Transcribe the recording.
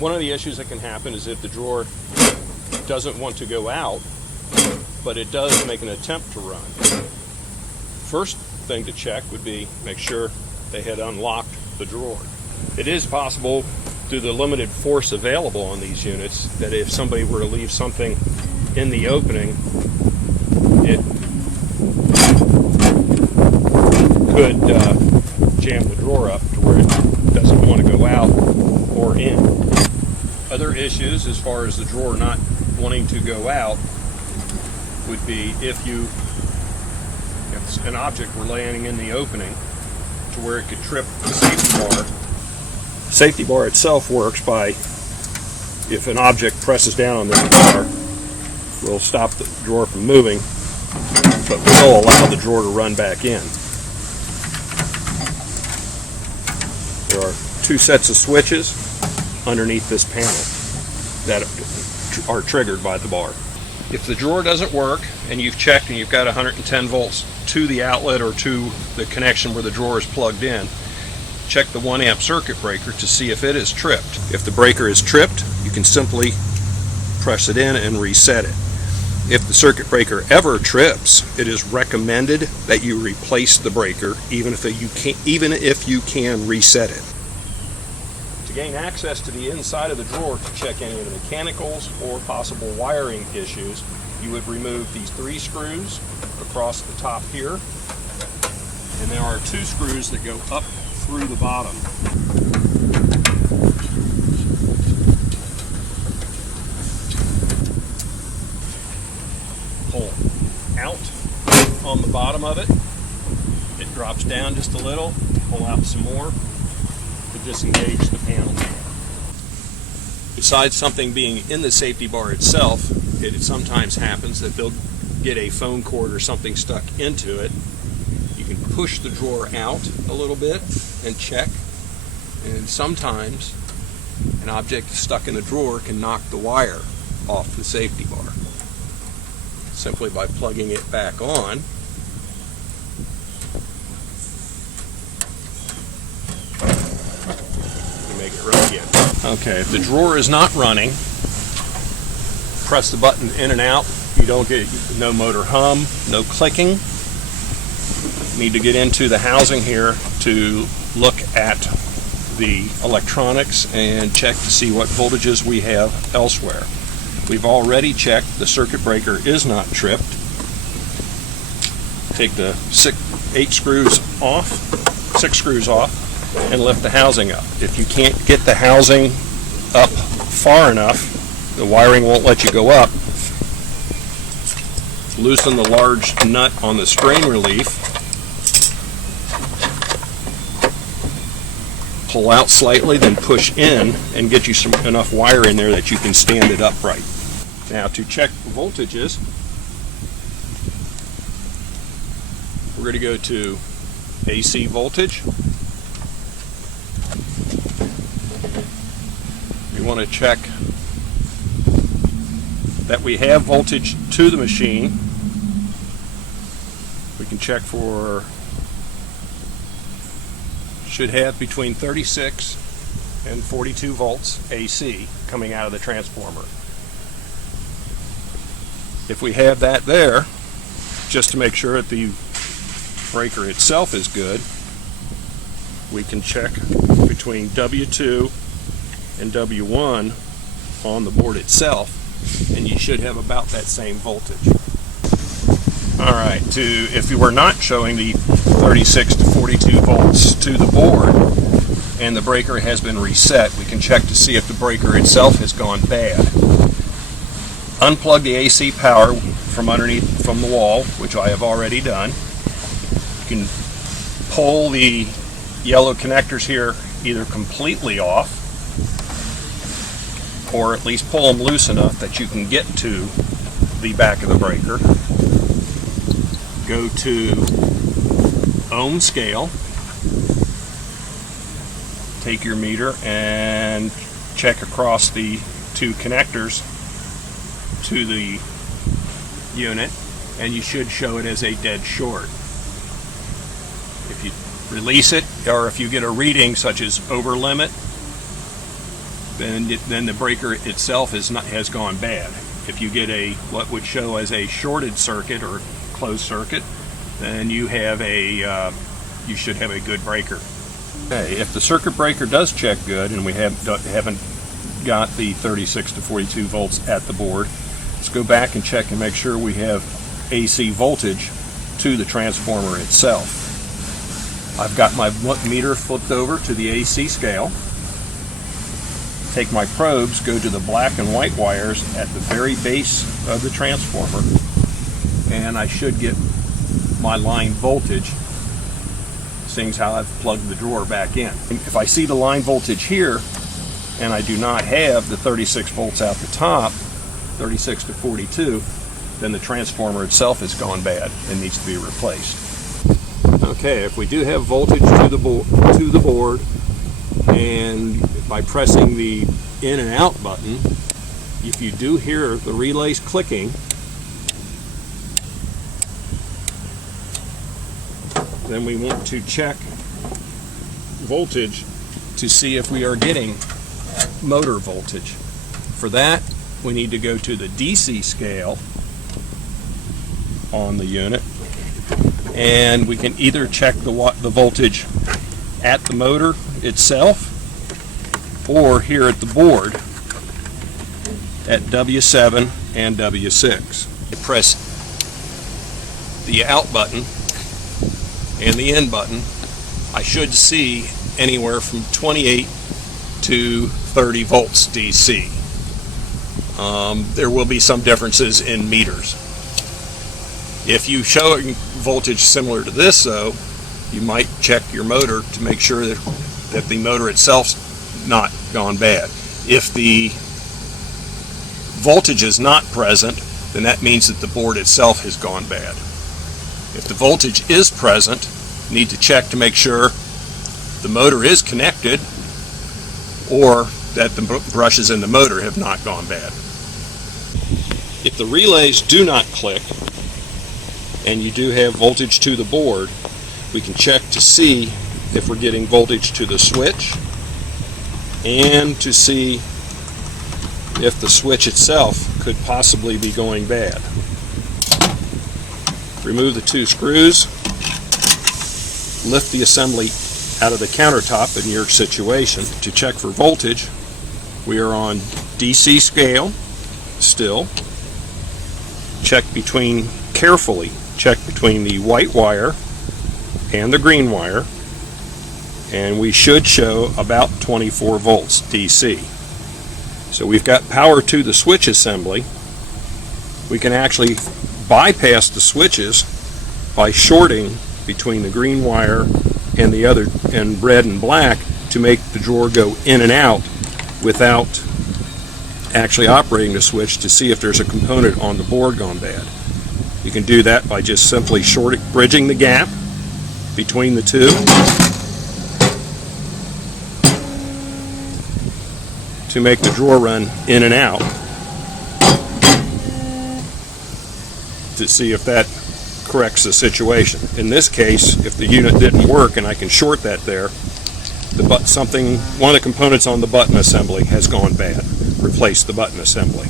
One of the issues that can happen is if the drawer doesn't want to go out, but it does make an attempt to run. First thing to check would be make sure they had unlocked the drawer. It is possible, through the limited force available on these units, that if somebody were to leave something in the opening, it could jam the drawer up to where it doesn't want to go out or in. Other issues as far as the drawer not wanting to go out would be if an object were laying in the opening to where it could trip the safety bar. The safety bar itself works by, if an object presses down on this bar, will stop the drawer from moving, but will allow the drawer to run back in. There are two sets of switches underneath this panel that are triggered by the bar. If the drawer doesn't work and you've checked and you've got 110 volts to the outlet or to the connection where the drawer is plugged in, check the 1 amp circuit breaker to see if it is tripped. If the breaker is tripped, you can simply press it in and reset it. If the circuit breaker ever trips, it is recommended that you replace the breaker even if you can reset it. To gain access to the inside of the drawer to check any of the mechanicals or possible wiring issues, you would remove these 3 screws across the top here, and there are 2 screws that go up through the bottom. Pull out on the bottom of it. It drops down just a little. Pull out some more to disengage the panel. Besides something being in the safety bar itself, it sometimes happens that they'll get a phone cord or something stuck into it. You can push the drawer out a little bit and check, and sometimes an object stuck in the drawer can knock the wire off the safety bar. Simply by plugging it back on, you make it run again. Okay, if the drawer is not running, press the button in and out. You don't get no motor hum, no clicking. Need to get into the housing here to look at the electronics and check to see what voltages we have elsewhere. We've already checked the circuit breaker is not tripped. Take the 6 screws off and lift the housing up. If you can't get the housing up far enough, the wiring won't let you go up, loosen the large nut on the strain relief, pull out slightly, then push in and get you enough wire in there that you can stand it upright. Now to check the voltages, we're going to go to AC voltage. We want to check that we have voltage to the machine. We can check for, should have between 36 and 42 volts AC coming out of the transformer. If we have that there, just to make sure that the breaker itself is good, we can check between W2 and W1 on the board itself, and you should have about that same voltage. Alright, if you were not showing the 36 to 42 volts to the board and the breaker has been reset, we can check to see if the breaker itself has gone bad. Unplug the AC power from the wall, which I have already done. You can pull the yellow connectors here either completely off, or at least pull them loose enough that you can get to the back of the breaker. Go to ohm scale, take your meter and check across the 2 connectors to the unit, and you should show it as a dead short. If you release it, or if you get a reading such as over limit, then the breaker itself has gone bad. If you get what would show as a shorted circuit or closed circuit, then you should have a good breaker. Okay, if the circuit breaker does check good and we haven't got the 36 to 42 volts at the board, let's go back and check and make sure we have AC voltage to the transformer itself. I've got my meter flipped over to the AC scale. Take my probes, go to the black and white wires at the very base of the transformer, and I should get my line voltage, seeing how I've plugged the drawer back in. If I see the line voltage here and I do not have the 36 volts out the top, 36 to 42, then the transformer itself has gone bad and needs to be replaced. Okay, if we do have voltage to the board, and by pressing the in and out button, if you do hear the relays clicking, then we want to check voltage to see if we are getting motor voltage. For that, we need to go to the DC scale on the unit, and we can either check the voltage at the motor itself or here at the board at W7 and W6. Press the out button and the in button. I should see anywhere from 28 to 30 volts DC. There will be some differences in meters. If you show voltage similar to this, though, you might check your motor to make sure that the motor itself's not gone bad. If the voltage is not present, then that means that the board itself has gone bad. If the voltage is present, you need to check to make sure the motor is connected or that the brushes in the motor have not gone bad. If the relays do not click and you do have voltage to the board, we can check to see if we're getting voltage to the switch and to see if the switch itself could possibly be going bad. Remove the two screws, lift the assembly out of the countertop in your situation. To check for voltage, we are on DC scale still. Carefully check between the white wire and the green wire, and we should show about 24 volts DC. So we've got power to the switch assembly. We can actually bypass the switches by shorting between the green wire and the other, and red and black, to make the drawer go in and out without actually operating the switch to see if there's a component on the board gone bad. You can do that by just simply bridging the gap between the two to make the drawer run in and out, to see if that corrects the situation. In this case, if the unit didn't work and I can short that there, one of the components on the button assembly has gone bad. Replace the button assembly.